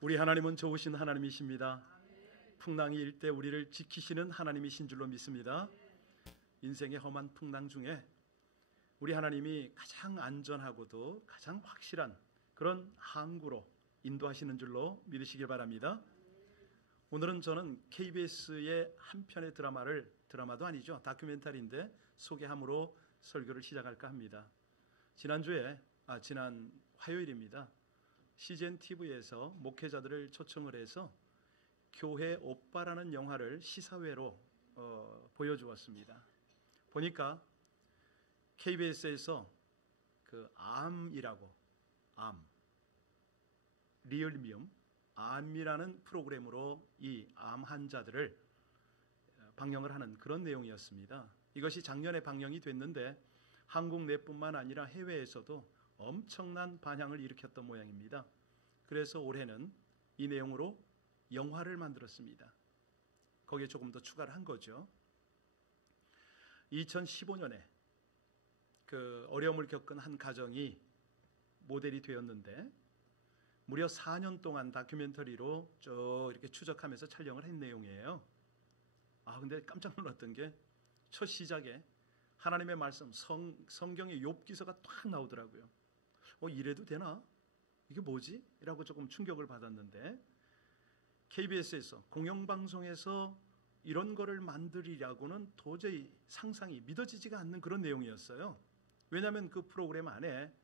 우리 하나님은 좋으신 하나님이십니다. 풍랑이 일 때 우리를 지키시는 하나님이신 줄로 믿습니다. 인생의 험한 풍랑 중에 우리 하나님이 가장 안전하고도 가장 확실한 그런 항구로 인도하시는 줄로 믿으시길 바랍니다. 오늘은 저는 KBS의 한 편의 드라마도 아니죠, 다큐멘터리인데 소개함으로 설교를 시작할까 합니다. 지난 화요일입니다. CGN TV에서 목회자들을 초청을 해서 교회 오빠라는 영화를 시사회로 보여주었습니다. 보니까 KBS에서 그 암이라는 프로그램으로 이 암 환자들을 방영을 하는 그런 내용이었습니다. 이것이 작년에 방영이 됐는데 한국 내뿐만 아니라 해외에서도 엄청난 반향을 일으켰던 모양입니다. 그래서 올해는 이 내용으로 영화를 만들었습니다. 거기에 조금 더 추가를 한 거죠. 2015년에 그 어려움을 겪은 한 가정이 모델이 되었는데 무려 4년 동안 다큐멘터리로 쭉 이렇게 추적하면서 촬영을 한 내용이에요. 근데 깜짝 놀랐던 게 첫 시작에 하나님의 말씀, 성경의 욥기서가 딱 나오더라고요. 이래도 되나? 이게 뭐지? 라고 조금 충격을 받았는데 KBS에서 공영방송에서 이런 거를 만들이라고는 도저히 상상이 믿어지지가 않는 그런 내용이었어요. 왜냐하면 그 프로그램 안에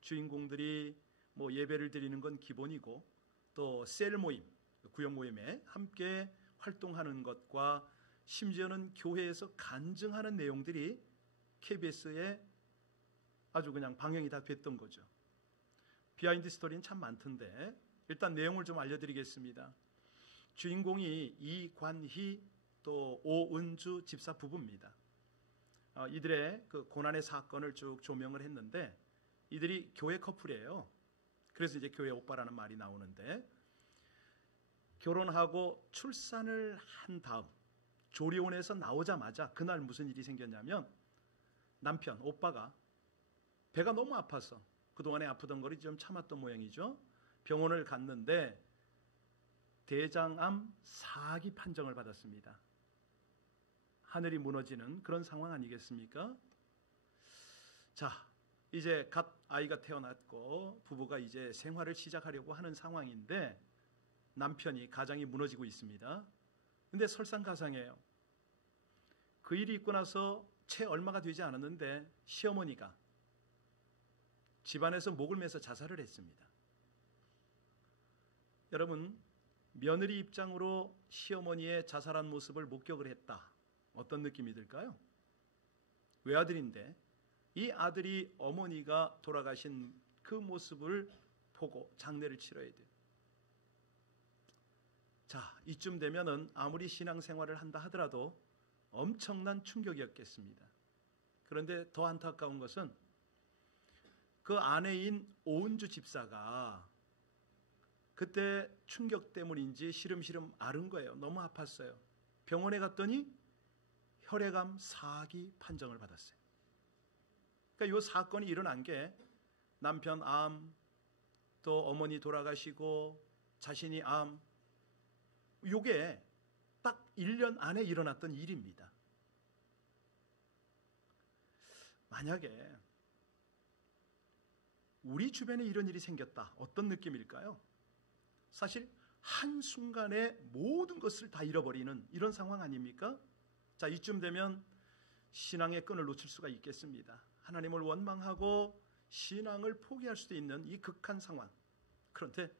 주인공들이 예배를 드리는 건 기본이고 또 셀 모임, 구역 모임에 함께 활동하는 것과 심지어는 교회에서 간증하는 내용들이 KBS에 아주 그냥 방영이 다 됐던 거죠. 비하인드 스토리는 참 많던데 일단 내용을 좀 알려드리겠습니다. 주인공이 이관희 또 오은주 집사 부부입니다. 이들의 그 고난의 사건을 쭉 조명을 했는데 이들이 교회 커플이에요. 그래서 이제 교회 오빠라는 말이 나오는데 결혼하고 출산을 한 다음 조리원에서 나오자마자 그날 무슨 일이 생겼냐면 남편 오빠가 배가 너무 아파서 그동안에 아프던 거를 좀 참았던 모양이죠. 병원을 갔는데 대장암 4기 판정을 받았습니다. 하늘이 무너지는 그런 상황 아니겠습니까? 자, 이제 갓 아이가 태어났고 부부가 이제 생활을 시작하려고 하는 상황인데 남편이 가장이 무너지고 있습니다. 근데 설상가상이에요. 그 일이 있고 나서 채 얼마가 되지 않았는데 시어머니가 집안에서 목을 매서 자살을 했습니다. 여러분, 며느리 입장으로 시어머니의 자살한 모습을 목격을 했다. 어떤 느낌이 들까요? 외아들인데 이 아들이 어머니가 돌아가신 그 모습을 보고 장례를 치러야 돼요. 자, 이쯤 되면은 아무리 신앙생활을 한다 하더라도 엄청난 충격이었겠습니다. 그런데 더 안타까운 것은 그 아내인 오은주 집사가 그때 충격 때문인지 시름시름 앓은 거예요. 너무 아팠어요. 병원에 갔더니 혈액암 4기 판정을 받았어요. 그러니까 이 사건이 일어난 게 남편 암, 또 어머니 돌아가시고 자신이 암, 이게 딱 1년 안에 일어났던 일입니다. 만약에 우리 주변에 이런 일이 생겼다. 어떤 느낌일까요? 사실 한순간에 모든 것을 다 잃어버리는 이런 상황 아닙니까? 자, 이쯤 되면 신앙의 끈을 놓칠 수가 있겠습니다. 하나님을 원망하고 신앙을 포기할 수도 있는 이 극한 상황. 그런데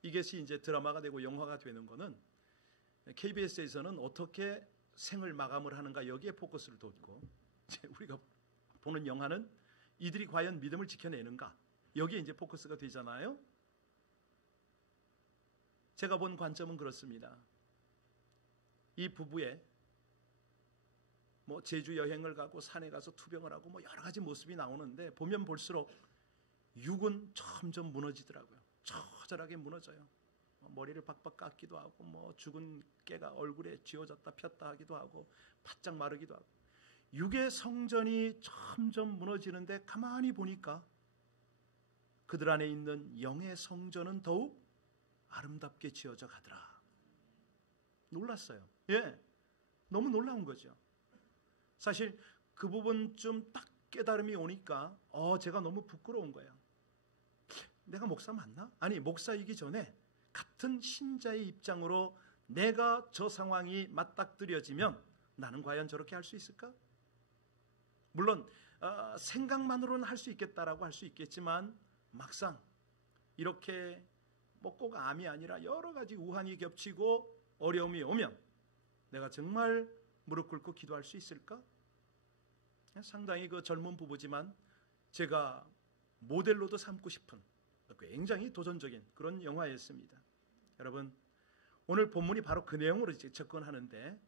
이것이 이제 드라마가 되고 영화가 되는 거는 KBS에서는 어떻게 생을 마감을 하는가 여기에 포커스를 뒀고 이제 우리가 보는 영화는 이들이 과연 믿음을 지켜내는가 여기에 이제 포커스가 되잖아요. 제가 본 관점은 그렇습니다. 이 부부의 제주 여행을 가고 산에 가서 투병을 하고 여러 가지 모습이 나오는데 보면 볼수록 육은 점점 무너지더라고요. 처절하게 무너져요. 머리를 박박 깎기도 하고 죽은 깨가 얼굴에 쥐어졌다 폈다 하기도 하고 바짝 마르기도 하고 육의 성전이 점점 무너지는데 가만히 보니까 그들 안에 있는 영의 성전은 더욱 아름답게 지어져 가더라. 놀랐어요. 예, 너무 놀라운 거죠. 사실 그 부분 좀 딱 깨달음이 오니까 제가 너무 부끄러운 거예요. 내가 목사 맞나? 아니, 목사이기 전에 같은 신자의 입장으로 내가 저 상황이 맞닥뜨려지면 나는 과연 저렇게 할 수 있을까? 물론 생각만으로는 할 수 있겠다라고 할 수 있겠지만 막상 이렇게 뭐 꼭 암이 아니라 여러 가지 우환이 겹치고 어려움이 오면 내가 정말 무릎 꿇고 기도할 수 있을까? 상당히 그 젊은 부부지만 제가 모델로도 삼고 싶은 굉장히 도전적인 그런 영화였습니다. 여러분, 오늘 본문이 바로 그 내용으로 이제 접근하는데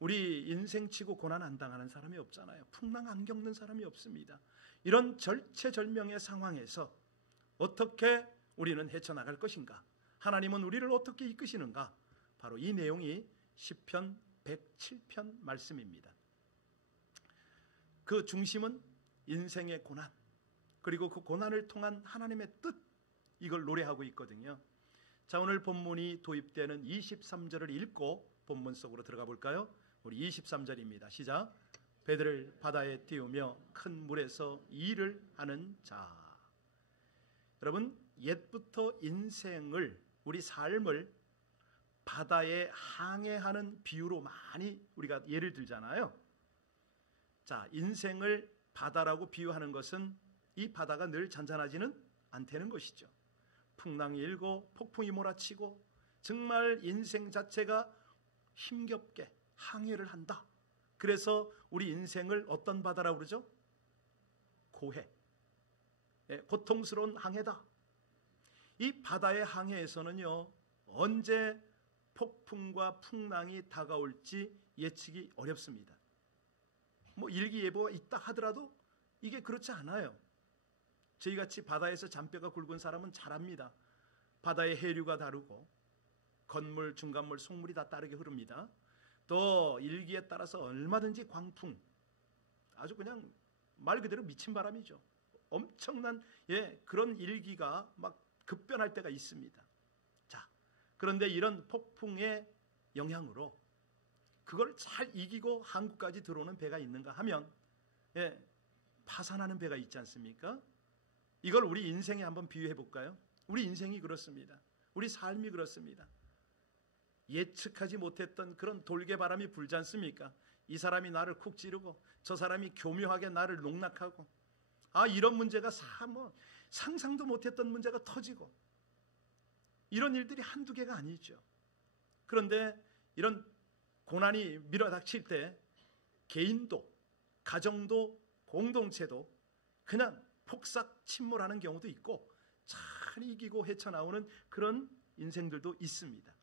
우리 인생치고 고난 안 당하는 사람이 없잖아요. 풍랑 안 겪는 사람이 없습니다. 이런 절체절명의 상황에서 어떻게 우리는 헤쳐나갈 것인가? 하나님은 우리를 어떻게 이끄시는가? 바로 이 내용이 시편 107편 말씀입니다. 그 중심은 인생의 고난, 그리고 그 고난을 통한 하나님의 뜻, 이걸 노래하고 있거든요. 자, 오늘 본문이 도입되는 23절을 읽고 본문 속으로 들어가 볼까요? 우리 23절입니다. 시작. 배들을 바다에 띄우며 큰 물에서 일을 하는 자. 여러분, 옛부터 인생을, 우리 삶을 바다에 항해하는 비유로 많이 우리가 예를 들잖아요. 자, 인생을 바다라고 비유하는 것은 이 바다가 늘 잔잔하지는 않다는 것이죠. 풍랑이 일고 폭풍이 몰아치고 정말 인생 자체가 힘겹게 항해를 한다. 그래서 우리 인생을 어떤 바다라고 그러죠? 고해, 고통스러운 항해다. 이 바다의 항해에서는요, 언제 폭풍과 풍랑이 다가올지 예측이 어렵습니다. 뭐 일기예보가 있다 하더라도 이게 그렇지 않아요. 저희같이 바다에서 잔뼈가 굵은 사람은 잘 압니다. 바다의 해류가 다르고 건물, 중간물, 속물이 다 다르게 흐릅니다. 또 일기에 따라서 얼마든지 광풍, 아주 그냥 말 그대로 미친 바람이죠. 엄청난 그런 일기가 막 급변할 때가 있습니다. 자, 그런데 이런 폭풍의 영향으로 그걸 잘 이기고 한국까지 들어오는 배가 있는가 하면 파산하는 배가 있지 않습니까? 이걸 우리 인생에 한번 비유해 볼까요? 우리 인생이 그렇습니다. 우리 삶이 그렇습니다. 예측하지 못했던 그런 돌개바람이 불지 않습니까? 이 사람이 나를 쿡 찌르고 저 사람이 교묘하게 나를 농락하고, 이런 문제가 상상도 못했던 문제가 터지고, 이런 일들이 한두 개가 아니죠. 그런데 이런 고난이 밀어닥칠 때 개인도, 가정도, 공동체도 그냥 폭삭 침몰하는 경우도 있고 잘 이기고 헤쳐나오는 그런 인생들도 있습니다.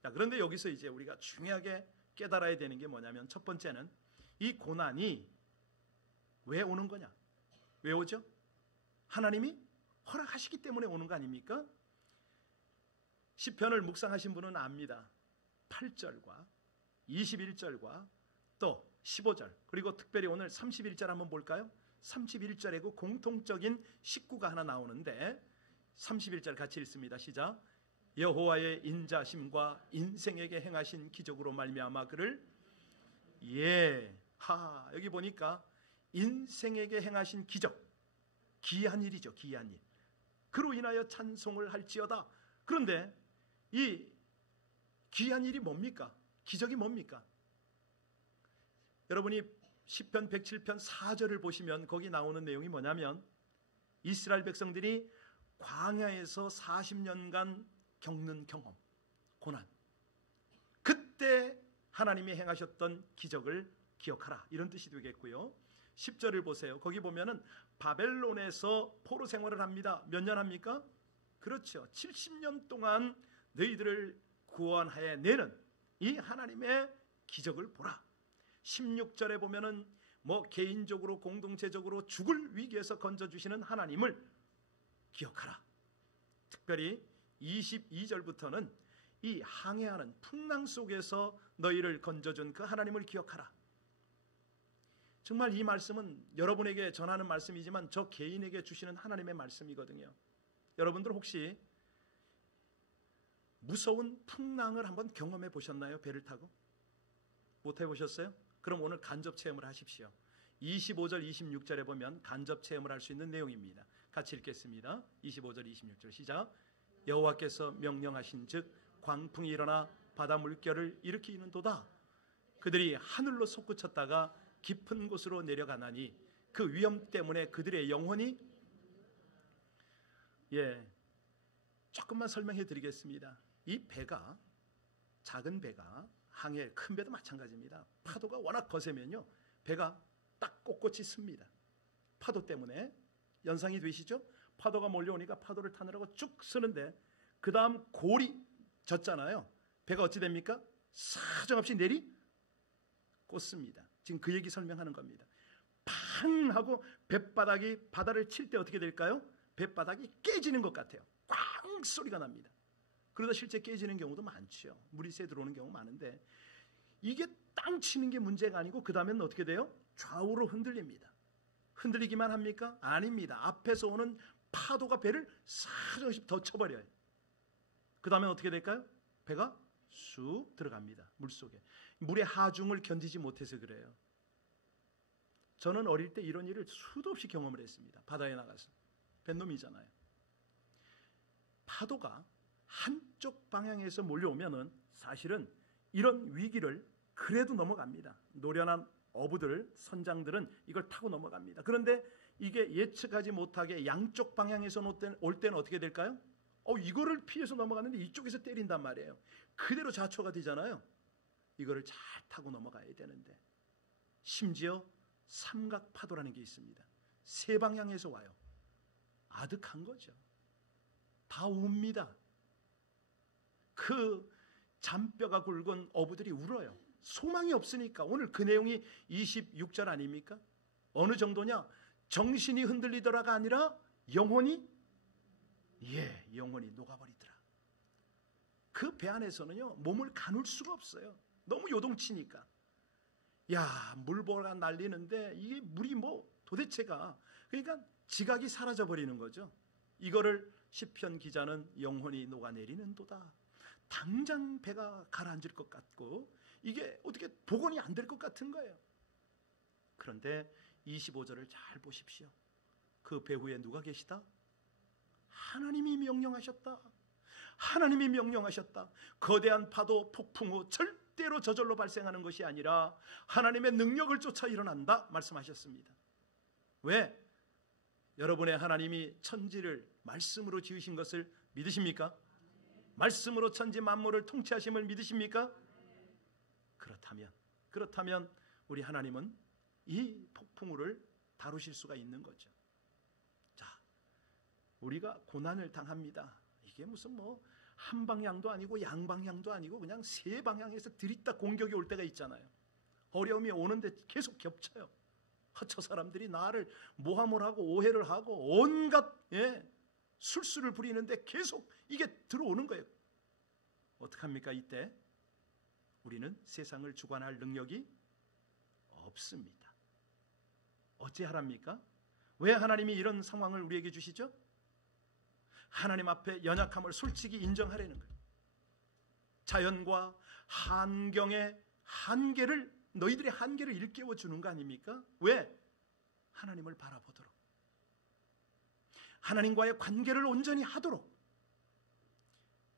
자, 그런데 여기서 이제 우리가 중요하게 깨달아야 되는 게 뭐냐면, 첫 번째는 이 고난이 왜 오는 거냐? 왜 오죠? 하나님이 허락하시기 때문에 오는 거 아닙니까? 시편을 묵상하신 분은 압니다. 8절과 21절과 또 15절, 그리고 특별히 오늘 31절 한번 볼까요? 31절에 그 공통적인 식구가 하나 나오는데 31절 같이 읽습니다. 시작. 여호와의 인자심과 인생에게 행하신 기적으로 말미암아 그를 여기 보니까 인생에게 행하신 기적, 기이한 일이죠. 기이한 일. 그로 인하여 찬송을 할지어다. 그런데 이 기이한 일이 뭡니까? 기적이 뭡니까? 여러분이 시편 107편 4절을 보시면 거기 나오는 내용이 뭐냐면, 이스라엘 백성들이 광야에서 40년간 겪는 경험, 고난, 그때 하나님이 행하셨던 기적을 기억하라, 이런 뜻이 되겠고요. 10절을 보세요. 거기 보면은 바벨론에서 포로 생활을 합니다. 몇 년 합니까? 그렇죠. 70년 동안 너희들을 구원하여 내는 이 하나님의 기적을 보라. 16절에 보면은 개인적으로 공동체적으로 죽을 위기에서 건져주시는 하나님을 기억하라. 특별히 22절부터는 이 항해하는 풍랑 속에서 너희를 건져준 그 하나님을 기억하라. 정말 이 말씀은 여러분에게 전하는 말씀이지만 저 개인에게 주시는 하나님의 말씀이거든요. 여러분들 혹시 무서운 풍랑을 한번 경험해 보셨나요? 배를 타고? 못 해보셨어요? 그럼 오늘 간접 체험을 하십시오. 25절 26절에 보면 간접 체험을 할 수 있는 내용입니다. 같이 읽겠습니다. 25절 26절 시작. 여호와께서 명령하신 즉 광풍이 일어나 바다 물결을 일으키는도다. 그들이 하늘로 솟구쳤다가 깊은 곳으로 내려가나니 그 위험 때문에 그들의 영혼이 조금만 설명해 드리겠습니다. 이 배가, 작은 배가 항해, 큰 배도 마찬가지입니다. 파도가 워낙 거세면요 배가 딱 꼿꼿이 씁니다. 파도 때문에. 연상이 되시죠? 파도가 몰려오니까 파도를 타느라고 쭉 쓰는데 그 다음 골이 졌잖아요. 배가 어찌 됩니까? 사정없이 꽂습니다. 지금 그 얘기 설명하는 겁니다. 팡 하고 뱃바닥이 바다를 칠 때 어떻게 될까요? 뱃바닥이 깨지는 것 같아요. 꽝 소리가 납니다. 그러다 실제 깨지는 경우도 많죠. 물이 새 들어오는 경우 많은데 이게 땅 치는 게 문제가 아니고 그 다음에는 어떻게 돼요? 좌우로 흔들립니다. 흔들리기만 합니까? 아닙니다. 앞에서 오는 파도가 배를 사정없이 더 쳐버려요. 그 다음에 어떻게 될까요? 배가 쑥 들어갑니다. 물속에. 물의 하중을 견디지 못해서 그래요. 저는 어릴 때 이런 일을 수도 없이 경험을 했습니다. 바다에 나가서. 뱃놈이잖아요. 파도가 한쪽 방향에서 몰려오면은 사실은 이런 위기를 그래도 넘어갑니다. 노련한 어부들, 선장들은 이걸 타고 넘어갑니다. 그런데 이게 예측하지 못하게 양쪽 방향에서 올 때는 어떻게 될까요? 이거를 피해서 넘어갔는데 이쪽에서 때린단 말이에요. 그대로 자초가 되잖아요. 이거를 잘 타고 넘어가야 되는데 심지어 삼각파도라는 게 있습니다. 세 방향에서 와요. 아득한 거죠. 다 웁니다. 그 잔뼈가 굵은 어부들이 울어요. 소망이 없으니까. 오늘 그 내용이 26절 아닙니까? 어느 정도냐? 정신이 흔들리더라가 아니라 영혼이 녹아버리더라. 그 배 안에서는요 몸을 가눌 수가 없어요. 너무 요동치니까. 물보가 날리는데 이게 물이 도대체가, 그러니까 지각이 사라져버리는 거죠. 이거를 시편 기자는 영혼이 녹아내리는도다. 당장 배가 가라앉을 것 같고 이게 어떻게 복원이 안 될 것 같은 거예요. 그런데 25절을 잘 보십시오. 그 배후에 누가 계시다? 하나님이 명령하셨다. 하나님이 명령하셨다. 거대한 파도, 폭풍 후 절대로 저절로 발생하는 것이 아니라 하나님의 능력을 쫓아 일어난다 말씀하셨습니다. 왜? 여러분의 하나님이 천지를 말씀으로 지으신 것을 믿으십니까? 말씀으로 천지 만물을 통치하심을 믿으십니까? 그렇다면 우리 하나님은 이 폭풍우를 다루실 수가 있는 거죠. 자, 우리가 고난을 당합니다. 이게 무슨 한 방향도 아니고 양방향도 아니고 그냥 세 방향에서 들이다 공격이 올 때가 있잖아요. 어려움이 오는데 계속 겹쳐요. 저 사람들이 나를 모함을 하고 오해를 하고 온갖 술수를 부리는데 계속 이게 들어오는 거예요. 어떡합니까? 이때 우리는 세상을 주관할 능력이 없습니다. 어찌하랍니까? 왜 하나님이 이런 상황을 우리에게 주시죠? 하나님 앞에 연약함을 솔직히 인정하려는 거예요. 자연과 환경의 한계를, 너희들의 한계를 일깨워 주는 거 아닙니까? 왜? 하나님을 바라보도록, 하나님과의 관계를 온전히 하도록.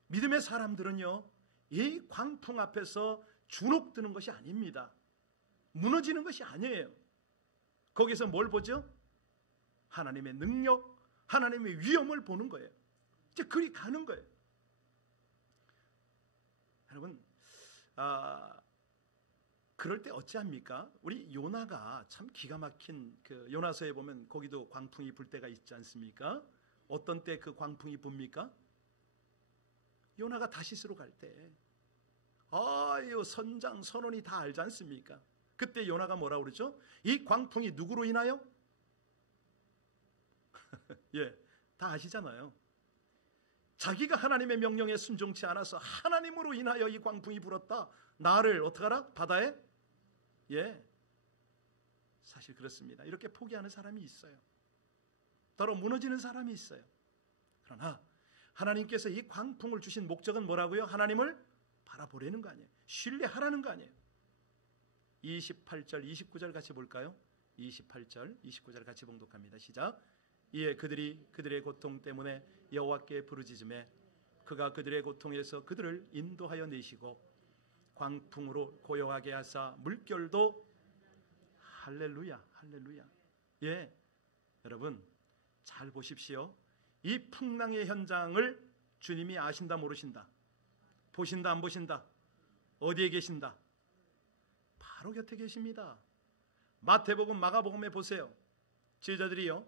믿음의 사람들은요 이 광풍 앞에서 주눅드는 것이 아닙니다. 무너지는 것이 아니에요. 거기서 뭘 보죠? 하나님의 능력, 하나님의 위엄을 보는 거예요. 이제 그리 가는 거예요. 여러분, 그럴 때 어찌합니까? 우리 요나가 참 기가 막힌, 그 요나서에 보면 거기도 광풍이 불 때가 있지 않습니까? 어떤 때 그 광풍이 붑니까? 요나가 다시스로 갈 때. 선장 선원이 다 알지 않습니까? 그때 요나가 뭐라 그러죠? 이 광풍이 누구로 인하여? 다 아시잖아요. 자기가 하나님의 명령에 순종치 않아서 하나님으로 인하여 이 광풍이 불었다. 나를 어떡하라? 바다에? 사실 그렇습니다. 이렇게 포기하는 사람이 있어요. 더러 무너지는 사람이 있어요. 그러나 하나님께서 이 광풍을 주신 목적은 뭐라고요? 하나님을 바라보려는 거 아니에요. 신뢰하라는 거 아니에요. 28절 29절 같이 볼까요? 28절 29절 같이 봉독합니다. 시작. 이에 그들이 그들의 고통 때문에 여호와께 부르짖음에 그가 그들의 고통에서 그들을 인도하여 내시고 광풍으로 고요하게 하사 물결도 할렐루야 할렐루야. 예, 여러분 잘 보십시오. 이 풍랑의 현장을 주님이 아신다 모르신다? 보신다 안 보신다? 어디에 계신다? 바로 곁에 계십니다. 마태복음 마가복음에 보세요. 제자들이요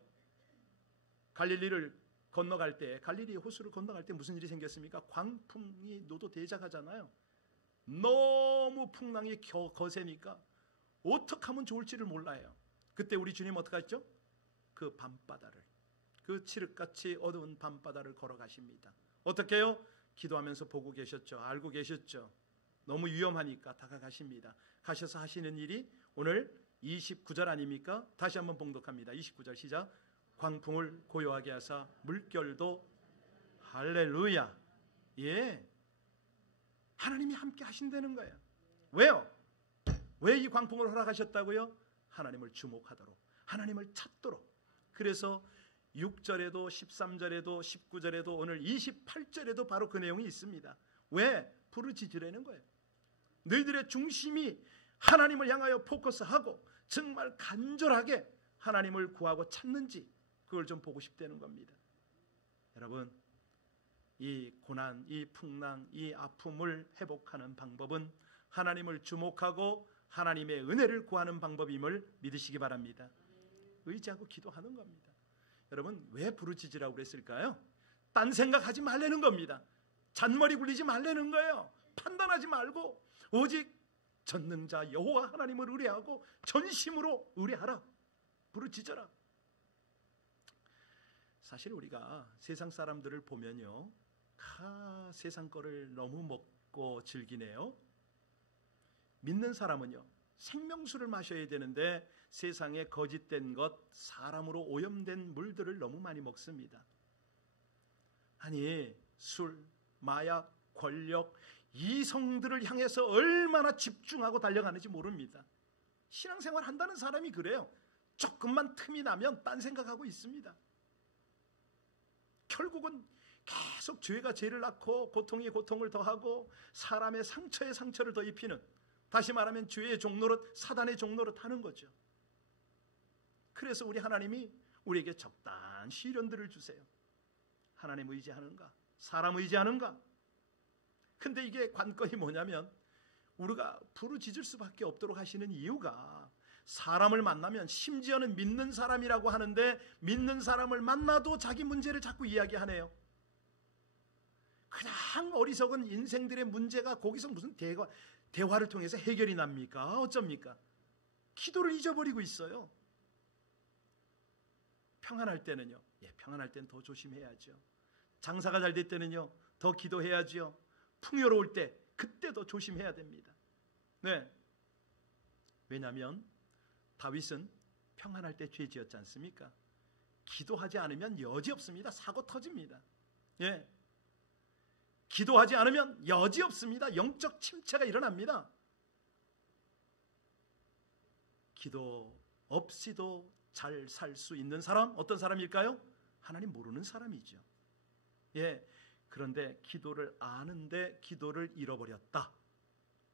갈릴리를 건너갈 때, 갈릴리 호수를 건너갈 때 무슨 일이 생겼습니까? 광풍이 노도대작하잖아요. 너무 풍랑이 거세니까 어떻게 하면 좋을지를 몰라요. 그때 우리 주님 어떻게 했죠? 그 밤바다를, 그 칠흑같이 어두운 밤바다를 걸어가십니다. 어떻게 해요? 기도하면서 보고 계셨죠. 알고 계셨죠. 너무 위험하니까 다가가십니다. 가셔서 하시는 일이 오늘 29절 아닙니까? 다시 한번 봉독합니다. 29절 시작. 광풍을 고요하게 하사 물결도 할렐루야. 예, 하나님이 함께 하신다는 거예요. 왜요? 왜 이 광풍을 허락하셨다고요? 하나님을 주목하도록, 하나님을 찾도록. 그래서 6절에도 13절에도 19절에도 오늘 28절에도 바로 그 내용이 있습니다. 왜? 부르짖으라는 거예요. 너희들의 중심이 하나님을 향하여 포커스하고 정말 간절하게 하나님을 구하고 찾는지 그걸 좀 보고 싶다는 겁니다. 여러분, 이 고난, 이 풍랑, 이 아픔을 회복하는 방법은 하나님을 주목하고 하나님의 은혜를 구하는 방법임을 믿으시기 바랍니다. 의지하고 기도하는 겁니다. 여러분, 왜 부르짖으라고 그랬을까요? 딴 생각하지 말라는 겁니다. 잔머리 굴리지 말라는 거예요. 판단하지 말고 오직 전능자 여호와 하나님을 의뢰하고 전심으로 의뢰하라. 부르짖어라. 사실 우리가 세상 사람들을 보면요, 세상 거를 너무 먹고 즐기네요. 믿는 사람은요, 생명수를 마셔야 되는데 세상에 거짓된 것, 사람으로 오염된 물들을 너무 많이 먹습니다. 아니, 술, 마약, 권력, 이성들을 향해서 얼마나 집중하고 달려가는지 모릅니다. 신앙생활 한다는 사람이 그래요. 조금만 틈이 나면 딴 생각하고 있습니다. 결국은 계속 죄가 죄를 낳고 고통이 고통을 더하고 사람의 상처에 상처를 더 입히는, 다시 말하면 죄의 종노릇, 사단의 종노릇 하는 거죠. 그래서 우리 하나님이 우리에게 적당한 시련들을 주세요. 하나님 의지하는가? 사람 의지하는가? 근데 이게 관건이 뭐냐면 우리가 부르짖을 수밖에 없도록 하시는 이유가, 사람을 만나면, 심지어는 믿는 사람이라고 하는데 믿는 사람을 만나도 자기 문제를 자꾸 이야기하네요. 그냥 어리석은 인생들의 문제가 거기서 무슨 대화를 통해서 해결이 납니까? 어쩝니까? 기도를 잊어버리고 있어요. 평안할 때는요, 평안할 때는 더 조심해야죠. 장사가 잘 될 때는요, 더 기도해야죠. 풍요로울 때, 그때 더 조심해야 됩니다. 네. 왜냐하면 다윗은 평안할 때 죄 지었지 않습니까? 기도하지 않으면 여지없습니다. 사고 터집니다. 예. 기도하지 않으면 여지없습니다. 영적 침체가 일어납니다. 기도 없이도 잘 살 수 있는 사람, 어떤 사람일까요? 하나님 모르는 사람이죠. 예. 그런데 기도를 아는데 기도를 잃어버렸다.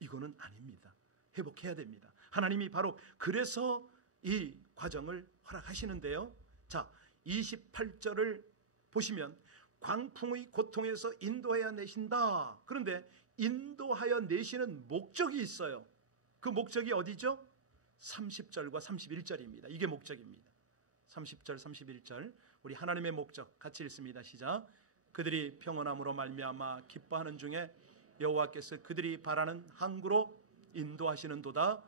이거는 아닙니다. 회복해야 됩니다. 하나님이 바로 그래서 이 과정을 허락하시는데요. 자, 28절을 보시면 광풍의 고통에서 인도하여 내신다. 그런데 인도하여 내시는 목적이 있어요. 그 목적이 어디죠? 30절과 31절입니다. 이게 목적입니다. 30절, 31절 우리 하나님의 목적 같이 읽습니다. 시작. 그들이 평온함으로 말미암아 기뻐하는 중에 여호와께서 그들이 바라는 항구로 인도하시는도다.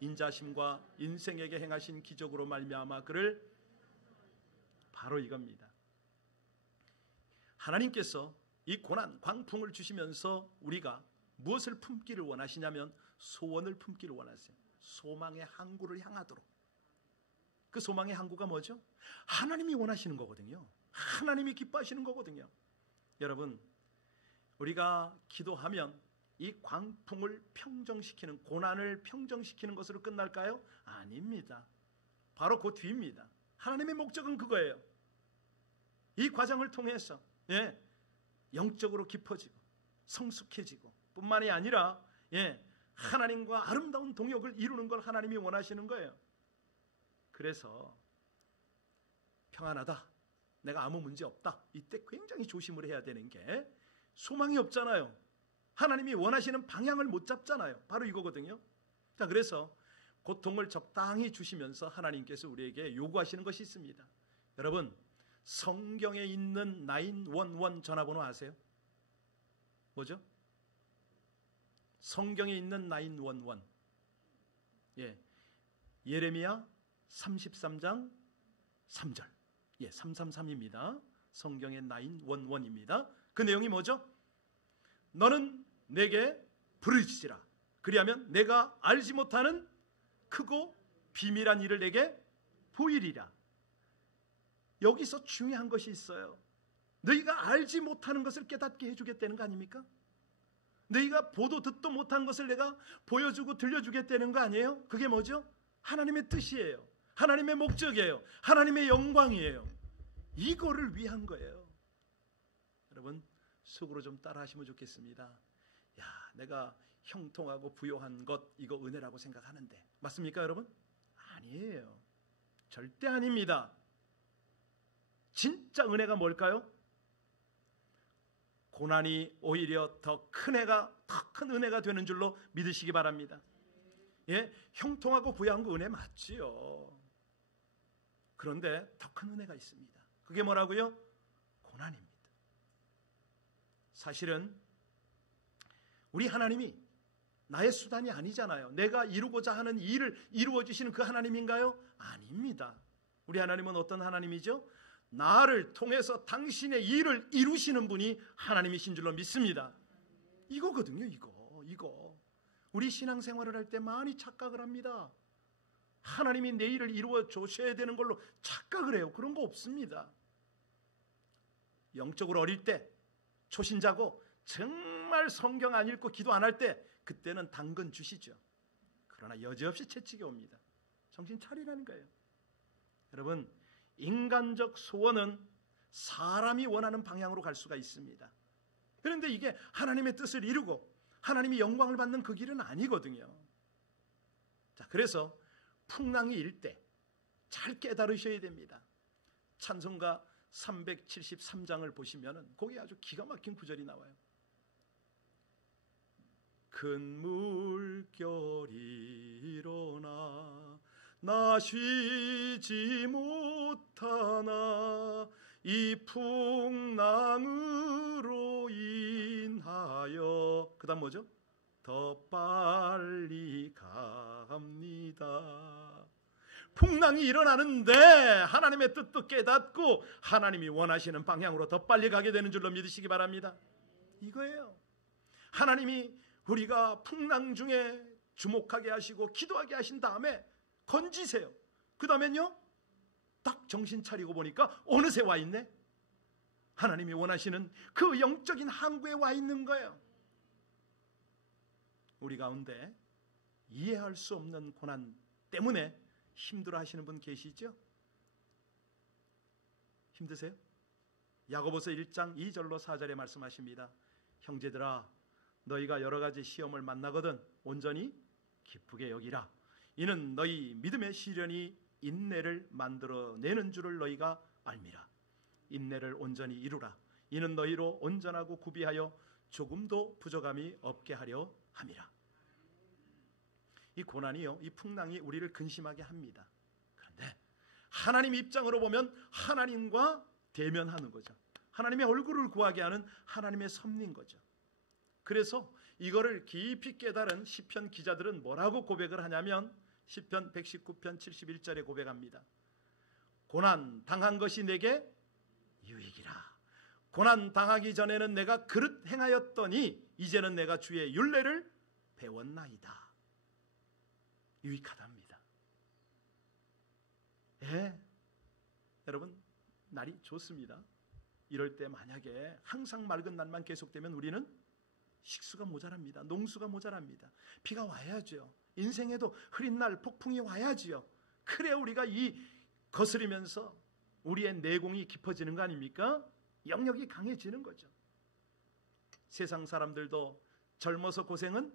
인자심과 인생에게 행하신 기적으로 말미암아 그를, 바로 이겁니다. 하나님께서 이 고난, 광풍을 주시면서 우리가 무엇을 품기를 원하시냐면 소원을 품기를 원하세요. 소망의 항구를 향하도록. 그 소망의 항구가 뭐죠? 하나님이 원하시는 거거든요. 하나님이 기뻐하시는 거거든요. 여러분, 우리가 기도하면 이 광풍을 평정시키는, 고난을 평정시키는 것으로 끝날까요? 아닙니다. 바로 그 뒤입니다. 하나님의 목적은 그거예요. 이 과정을 통해서 영적으로 깊어지고 성숙해지고 뿐만이 아니라 하나님과 아름다운 동역을 이루는 걸 하나님이 원하시는 거예요. 그래서 평안하다, 내가 아무 문제 없다, 이때 굉장히 조심을 해야 되는 게, 소망이 없잖아요. 하나님이 원하시는 방향을 못 잡잖아요. 바로 이거거든요. 자, 그래서 고통을 적당히 주시면서 하나님께서 우리에게 요구하시는 것이 있습니다. 여러분, 성경에 있는 911 전화번호 아세요? 뭐죠? 성경에 있는 911. 예레미야 33장 3절. 333입니다. 성경의 911입니다. 그 내용이 뭐죠? 너는 내게 부르짖으라. 그리하면 내가 알지 못하는 크고 비밀한 일을 내게 보이리라. 여기서 중요한 것이 있어요. 너희가 알지 못하는 것을 깨닫게 해주겠다는 거 아닙니까? 너희가 보도 듣도 못한 것을 내가 보여주고 들려주겠다는 거 아니에요? 그게 뭐죠? 하나님의 뜻이에요. 하나님의 목적이에요. 하나님의 영광이에요. 이거를 위한 거예요. 여러분, 속으로 좀 따라 하시면 좋겠습니다. 야, 내가 형통하고 부요한 것, 이거 은혜라고 생각하는데 맞습니까, 여러분? 아니에요. 절대 아닙니다. 진짜 은혜가 뭘까요? 고난이 오히려 더 큰 은혜가 되는 줄로 믿으시기 바랍니다. 형통하고 부요한 거 은혜 맞지요. 그런데 더 큰 은혜가 있습니다. 그게 뭐라고요? 고난입니다. 사실은 우리 하나님이 나의 수단이 아니잖아요. 내가 이루고자 하는 일을 이루어 주시는 그 하나님인가요? 아닙니다. 우리 하나님은 어떤 하나님이죠? 나를 통해서 당신의 일을 이루시는 분이 하나님이신 줄로 믿습니다. 이거거든요. 이거. 우리 신앙생활을 할 때 많이 착각을 합니다. 하나님이 내 일을 이루어 주셔야 되는 걸로 착각을 해요. 그런 거 없습니다. 영적으로 어릴 때, 초신자고 정말 성경 안 읽고 기도 안 할 때, 그때는 당근 주시죠. 그러나 여지없이 채찍이 옵니다. 정신 차리라는 거예요. 여러분, 인간적 소원은 사람이 원하는 방향으로 갈 수가 있습니다. 그런데 이게 하나님의 뜻을 이루고 하나님이 영광을 받는 그 길은 아니거든요. 자, 그래서 풍랑이 일 때 잘 깨달으셔야 됩니다. 찬송가 373장을 보시면은 거기 아주 기가 막힌 구절이 나와요. 큰 물결이 일어나 나 쉬지 못하나 이 풍랑으로 인하여, 그 다음 뭐죠? 더 빨리 갑니다. 풍랑이 일어나는데 하나님의 뜻도 깨닫고 하나님이 원하시는 방향으로 더 빨리 가게 되는 줄로 믿으시기 바랍니다. 이거예요. 하나님이 우리가 풍랑 중에 주목하게 하시고 기도하게 하신 다음에 건지세요. 그 다음엔요, 딱 정신 차리고 보니까 어느새 와 있네. 하나님이 원하시는 그 영적인 항구에 와 있는 거예요. 우리 가운데 이해할 수 없는 고난 때문에 힘들어 하시는 분 계시죠? 힘드세요? 야고보서 1장 2절로 4절에 말씀하십니다. 형제들아, 너희가 여러 가지 시험을 만나거든 온전히 기쁘게 여기라. 이는 너희 믿음의 시련이 인내를 만들어내는 줄을 너희가 알미라. 인내를 온전히 이루라. 이는 너희로 온전하고 구비하여 조금도 부족함이 없게 하려 함이라. 이 고난이요, 이 풍랑이 우리를 근심하게 합니다. 그런데 하나님 입장으로 보면 하나님과 대면하는 거죠. 하나님의 얼굴을 구하게 하는 하나님의 섭리인 거죠. 그래서 이거를 깊이 깨달은 시편 기자들은 뭐라고 고백을 하냐면 시편 119편 71절에 고백합니다. 고난 당한 것이 내게 유익이라. 고난 당하기 전에는 내가 그릇 행하였더니 이제는 내가 주의 율례를 배웠나이다. 유익하답니다. 여러분, 날이 좋습니다. 이럴 때 만약에 항상 맑은 날만 계속되면 우리는 식수가 모자랍니다. 농수가 모자랍니다. 비가 와야죠. 인생에도 흐린 날 폭풍이 와야지요. 그래야 우리가 이 거스리면서 우리의 내공이 깊어지는 거 아닙니까? 영역이 강해지는 거죠. 세상 사람들도 젊어서 고생은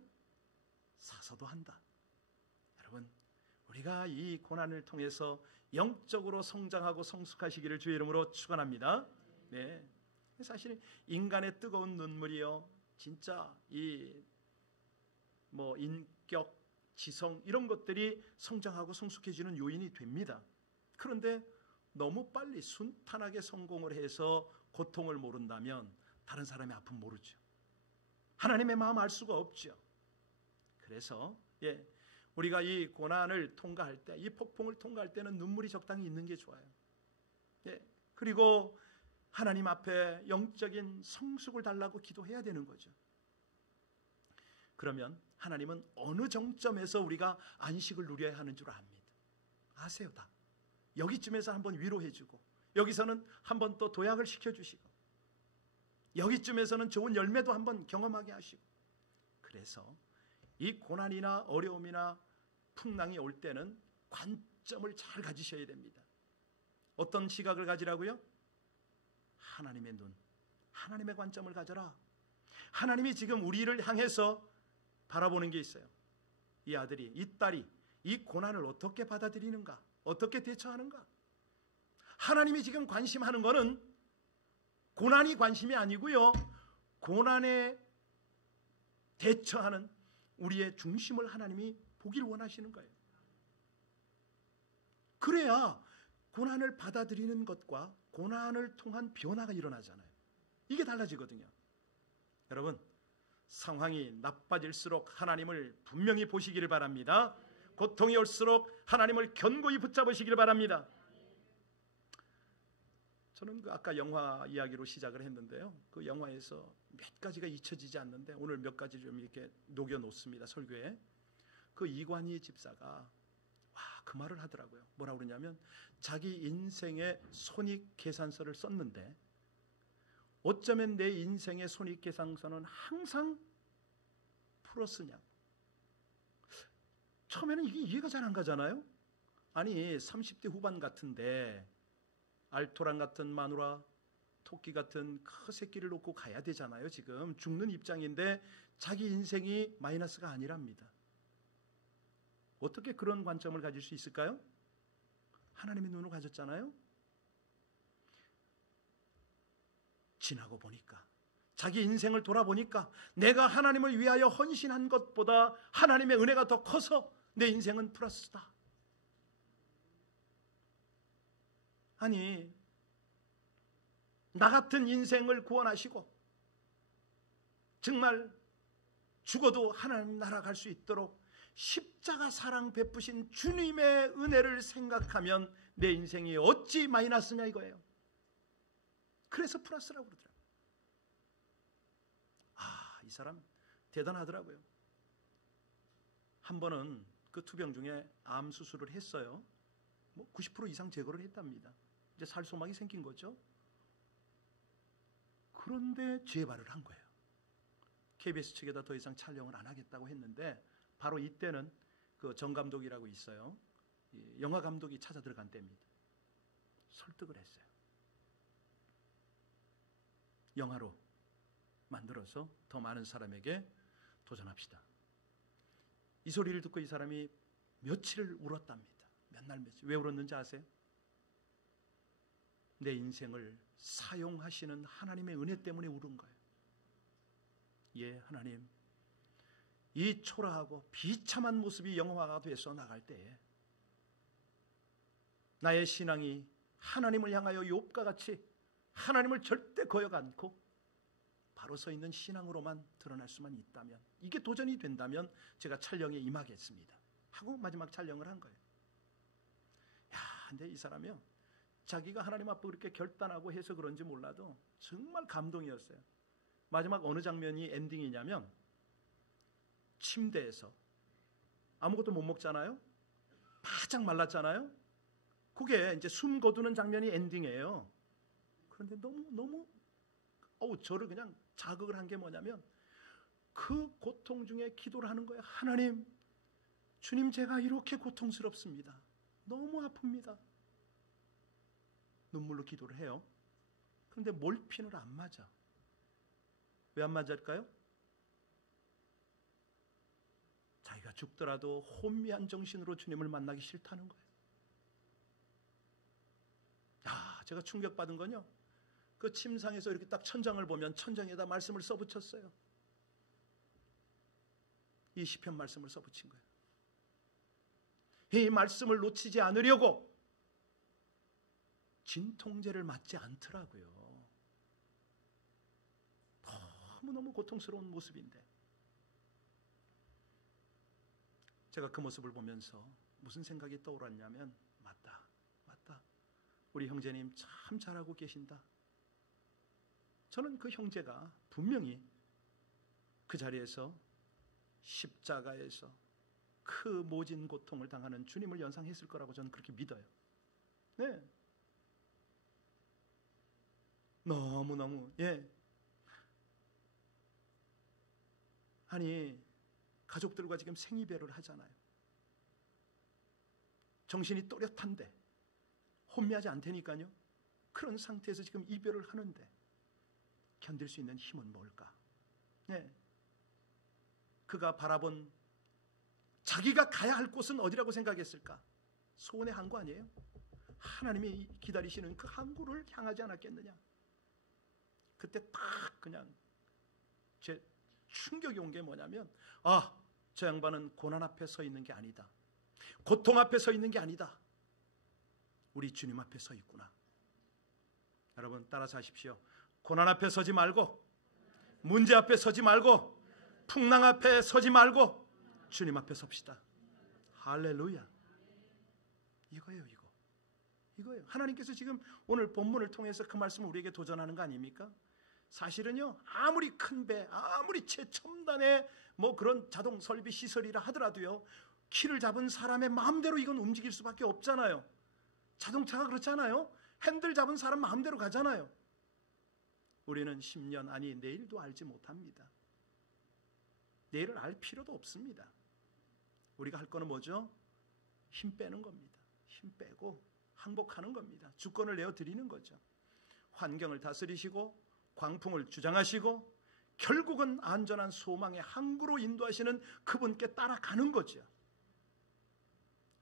사서도 한다. 여러분, 우리가 이 고난을 통해서 영적으로 성장하고 성숙하시기를 주의 이름으로 축원합니다. 네, 사실 인간의 뜨거운 눈물이요, 진짜 인격, 지성 이런 것들이 성장하고 성숙해지는 요인이 됩니다. 그런데 너무 빨리 순탄하게 성공을 해서 고통을 모른다면 다른 사람의 아픔 모르죠. 하나님의 마음 알 수가 없죠. 그래서 우리가 이 고난을 통과할 때, 이 폭풍을 통과할 때는 눈물이 적당히 있는 게 좋아요. 그리고 하나님 앞에 영적인 성숙을 달라고 기도해야 되는 거죠. 그러면 하나님은 어느 정점에서 우리가 안식을 누려야 하는 줄 압니다. 아세요, 다. 여기쯤에서 한번 위로해주고, 여기서는 한번 또 도약을 시켜주시고, 여기쯤에서는 좋은 열매도 한번 경험하게 하시고. 그래서 이 고난이나 어려움이나 풍랑이 올 때는 관점을 잘 가지셔야 됩니다. 어떤 시각을 가지라고요? 하나님의 눈, 하나님의 관점을 가져라. 하나님이 지금 우리를 향해서 바라보는 게 있어요. 이 아들이, 이 딸이 이 고난을 어떻게 받아들이는가, 어떻게 대처하는가. 하나님이 지금 관심하는 거는 고난이 관심이 아니고요, 고난에 대처하는 우리의 중심을 하나님이 보기를 원하시는 거예요. 그래야 고난을 받아들이는 것과 고난을 통한 변화가 일어나잖아요. 이게 달라지거든요. 여러분, 상황이 나빠질수록 하나님을 분명히 보시기를 바랍니다. 고통이 올수록 하나님을 견고히 붙잡으시기를 바랍니다. 저는 아까 영화 이야기로 시작을 했는데요, 그 영화에서 몇 가지가 잊혀지지 않는데 오늘 몇 가지 좀 이렇게 녹여놓습니다. 설교에. 그 이관희 집사가 그 말을 하더라고요. 뭐라고 그러냐면, 자기 인생의 손익계산서를 썼는데 어쩌면 내 인생의 손익계산서는 항상 플러스냐고. 처음에는 이게 이해가 잘 안 가잖아요. 아니 30대 후반 같은데 알토란 같은 마누라, 토끼 같은 그 새끼를 놓고 가야 되잖아요. 지금 죽는 입장인데 자기 인생이 마이너스가 아니랍니다. 어떻게 그런 관점을 가질 수 있을까요? 하나님의 눈으로 가졌잖아요. 지나고 보니까, 자기 인생을 돌아보니까 내가 하나님을 위하여 헌신한 것보다 하나님의 은혜가 더 커서 내 인생은 플러스다. 아니, 나 같은 인생을 구원하시고 정말 죽어도 하나님 나라 갈 수 있도록 십자가 사랑 베푸신 주님의 은혜를 생각하면 내 인생이 어찌 마이너스냐 이거예요. 그래서 플러스라고 그러더라고요. 이 사람 대단하더라고요. 한 번은 그 투병 중에 암 수술을 했어요. 90% 이상 제거를 했답니다. 이제 살 소망이 생긴 거죠. 그런데 재발을 한 거예요. KBS 측에다 더 이상 촬영을 안 하겠다고 했는데, 바로 이때는 그 정 감독이라고 있어요. 영화 감독이 찾아 들어간 때입니다. 설득을 했어요. 영화로 만들어서 더 많은 사람에게 도전합시다. 이 소리를 듣고 이 사람이 며칠을 울었답니다. 몇 날 며칠. 왜 울었는지 아세요? 내 인생을 사용하시는 하나님의 은혜 때문에 울은 거예요. 하나님, 이 초라하고 비참한 모습이 영화가 돼서 나갈 때에 나의 신앙이 하나님을 향하여 욥과 같이 하나님을 절대 거역 않고 바로 서 있는 신앙으로만 드러날 수만 있다면, 이게 도전이 된다면 제가 촬영에 임하겠습니다 하고 마지막 촬영을 한 거예요. 근데 이 사람이요, 자기가 하나님 앞에 그렇게 결단하고 해서 그런지 몰라도 정말 감동이었어요. 마지막 어느 장면이 엔딩이냐면, 침대에서 아무것도 못 먹잖아요. 바짝 말랐잖아요. 그게 이제 숨 거두는 장면이 엔딩이에요. 그런데 너무 저를 그냥 자극을 한 게 뭐냐면 그 고통 중에 기도를 하는 거예요. 하나님, 주님, 제가 이렇게 고통스럽습니다. 너무 아픕니다. 눈물로 기도를 해요. 그런데 몰핀을 안 맞아. 왜 안 맞을까요? 자기가 죽더라도 혼미한 정신으로 주님을 만나기 싫다는 거예요. 제가 충격받은 건요, 그 침상에서 이렇게 딱 천장을 보면 천장에다 말씀을 써붙였어요. 이 시편 말씀을 써붙인 거예요. 이 말씀을 놓치지 않으려고 진통제를 맞지 않더라고요. 너무너무 고통스러운 모습인데 제가 그 모습을 보면서 무슨 생각이 떠올랐냐면 맞다. 우리 형제님 참 잘하고 계신다. 저는 그 형제가 분명히 그 자리에서 십자가에서 그 모진 고통을 당하는 주님을 연상했을 거라고 저는 그렇게 믿어요. 네. 너무너무 아니 가족들과 지금 생이별을 하잖아요. 정신이 또렷한데 혼미하지 않다니까요. 그런 상태에서 지금 이별을 하는데 견딜 수 있는 힘은 뭘까? 네. 그가 바라본 자기가 가야 할 곳은 어디라고 생각했을까? 소원의 항구 아니에요? 하나님이 기다리시는 그 항구를 향하지 않았겠느냐? 그때 딱 그냥 제 충격이 온 게 뭐냐면 저 양반은 고난 앞에 서 있는 게 아니다. 고통 앞에 서 있는 게 아니다. 우리 주님 앞에 서 있구나. 여러분 따라서 하십시오. 고난 앞에 서지 말고, 문제 앞에 서지 말고, 풍랑 앞에 서지 말고 주님 앞에 섭시다. 할렐루야. 이거예요. 하나님께서 지금 오늘 본문을 통해서 그 말씀을 우리에게 도전하는 거 아닙니까? 사실은요, 아무리 큰 배, 아무리 최첨단의 그런 자동 설비 시설이라 하더라도요, 키를 잡은 사람의 마음대로 이건 움직일 수밖에 없잖아요. 자동차가 그렇잖아요. 핸들 잡은 사람 마음대로 가잖아요. 우리는 10년, 아니 내일도 알지 못합니다. 내일을 알 필요도 없습니다. 우리가 할 거는 뭐죠? 힘 빼는 겁니다. 힘 빼고 항복하는 겁니다. 주권을 내어드리는 거죠. 환경을 다스리시고 광풍을 주장하시고 결국은 안전한 소망의 항구로 인도하시는 그분께 따라가는 거죠.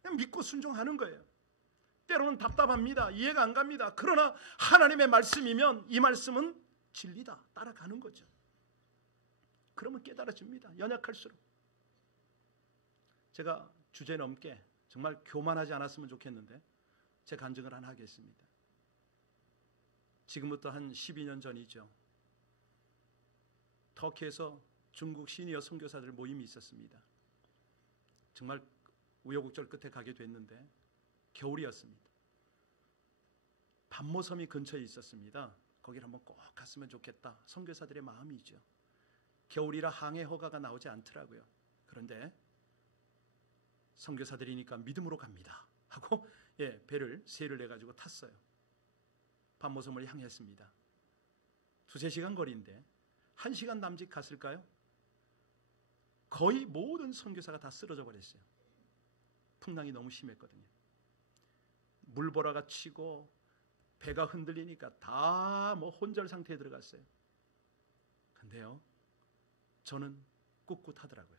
그냥 믿고 순종하는 거예요. 때로는 답답합니다. 이해가 안 갑니다. 그러나 하나님의 말씀이면 이 말씀은 진리다. 따라가는 거죠. 그러면 깨달아집니다. 연약할수록. 제가 주제 넘게 정말 교만하지 않았으면 좋겠는데 제 간증을 하나 하겠습니다. 지금부터 한 12년 전이죠. 터키에서 중국 시니어 선교사들 모임이 있었습니다. 정말 우여곡절 끝에 가게 됐는데 겨울이었습니다. 반모섬이 근처에 있었습니다. 거기를 한번 꼭 갔으면 좋겠다. 선교사들의 마음이죠. 겨울이라 항해 허가가 나오지 않더라고요. 그런데 선교사들이니까 믿음으로 갑니다 하고 배를 세를 내가지고 탔어요. 반모섬을 향했습니다. 2-3시간 거리인데 1시간 남짓 갔을까요? 거의 모든 선교사가 다 쓰러져 버렸어요. 풍랑이 너무 심했거든요. 물보라가 치고 배가 흔들리니까 다 혼절 상태에 들어갔어요. 근데요, 저는 꿋꿋하더라고요.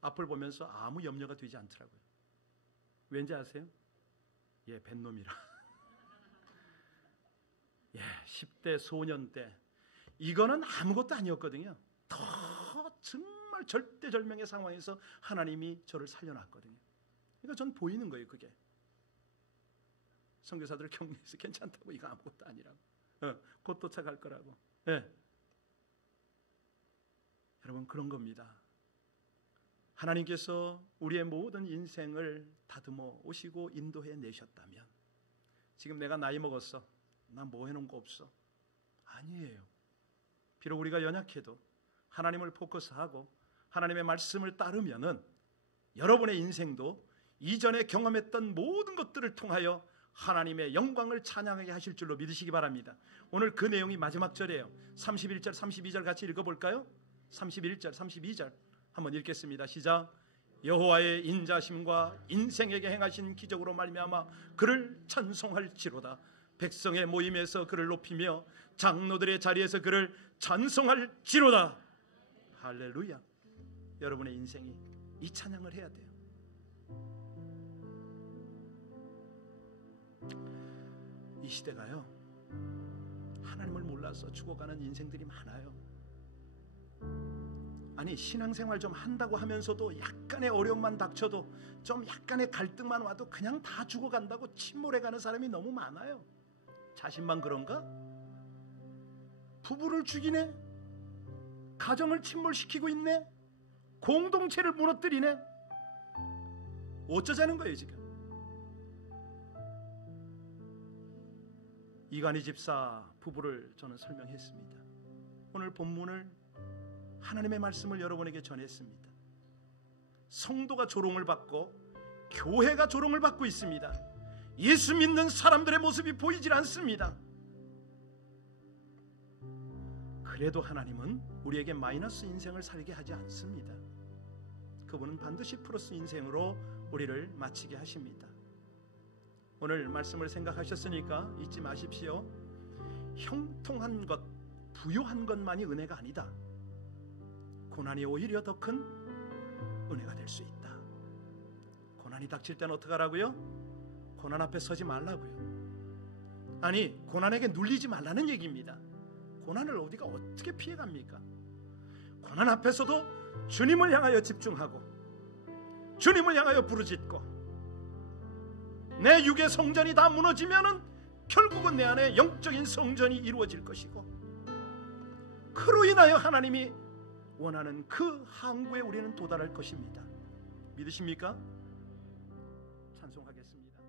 앞을 보면서 아무 염려가 되지 않더라고요. 왠지 아세요? 뱃놈이라. 10대 소년 때 이거는 아무것도 아니었거든요. 더 정말 절대절명의 상황에서 하나님이 저를 살려놨거든요. 그러니까 전 보이는 거예요. 그게 선교사들 격려해서 괜찮다고, 이거 아무것도 아니라고, 곧 도착할 거라고. 여러분, 그런 겁니다. 하나님께서 우리의 모든 인생을 다듬어 오시고 인도해 내셨다면, 지금 내가 나이 먹었어, 나 뭐 해놓은 거 없어, 아니에요. 비록 우리가 연약해도 하나님을 포커스하고 하나님의 말씀을 따르면은 여러분의 인생도 이전에 경험했던 모든 것들을 통하여 하나님의 영광을 찬양하게 하실 줄로 믿으시기 바랍니다. 오늘 그 내용이 마지막 절이에요. 31절 32절 같이 읽어볼까요? 31절 32절 한번 읽겠습니다. 시작. 여호와의 인자심과 인생에게 행하신 기적으로 말미암아 그를 찬송할지로다. 백성의 모임에서 그를 높이며 장로들의 자리에서 그를 찬송할지로다. 할렐루야. 여러분의 인생이 이 찬양을 해야 돼요. 이 시대가요, 하나님을 몰라서 죽어가는 인생들이 많아요. 아니, 신앙생활 좀 한다고 하면서도 약간의 어려움만 닥쳐도, 좀 약간의 갈등만 와도 그냥 다 죽어간다고 침몰해가는 사람이 너무 많아요. 자신만 그런가? 부부를 죽이네, 가정을 침몰시키고 있네, 공동체를 무너뜨리네. 어쩌자는 거예요 지금? 이간희 집사 부부를 저는 설명했습니다. 오늘 본문을, 하나님의 말씀을 여러분에게 전했습니다. 성도가 조롱을 받고 교회가 조롱을 받고 있습니다. 예수 믿는 사람들의 모습이 보이질 않습니다. 그래도 하나님은 우리에게 마이너스 인생을 살게 하지 않습니다. 그분은 반드시 플러스 인생으로 우리를 마치게 하십니다. 오늘 말씀을 생각하셨으니까 잊지 마십시오. 형통한 것, 부유한 것만이 은혜가 아니다. 고난이 오히려 더 큰 은혜가 될 수 있다. 고난이 닥칠 때는 어떻게 하라고요? 고난 앞에 서지 말라고요. 아니, 고난에게 눌리지 말라는 얘기입니다. 고난을 우리가 어떻게 피해갑니까? 고난 앞에서도 주님을 향하여 집중하고 주님을 향하여 부르짖고, 내 육의 성전이 다 무너지면은 결국은 내 안에 영적인 성전이 이루어질 것이고, 그로 인하여 하나님이 원하는 그 항구에 우리는 도달할 것입니다. 믿으십니까? 찬송하겠습니다.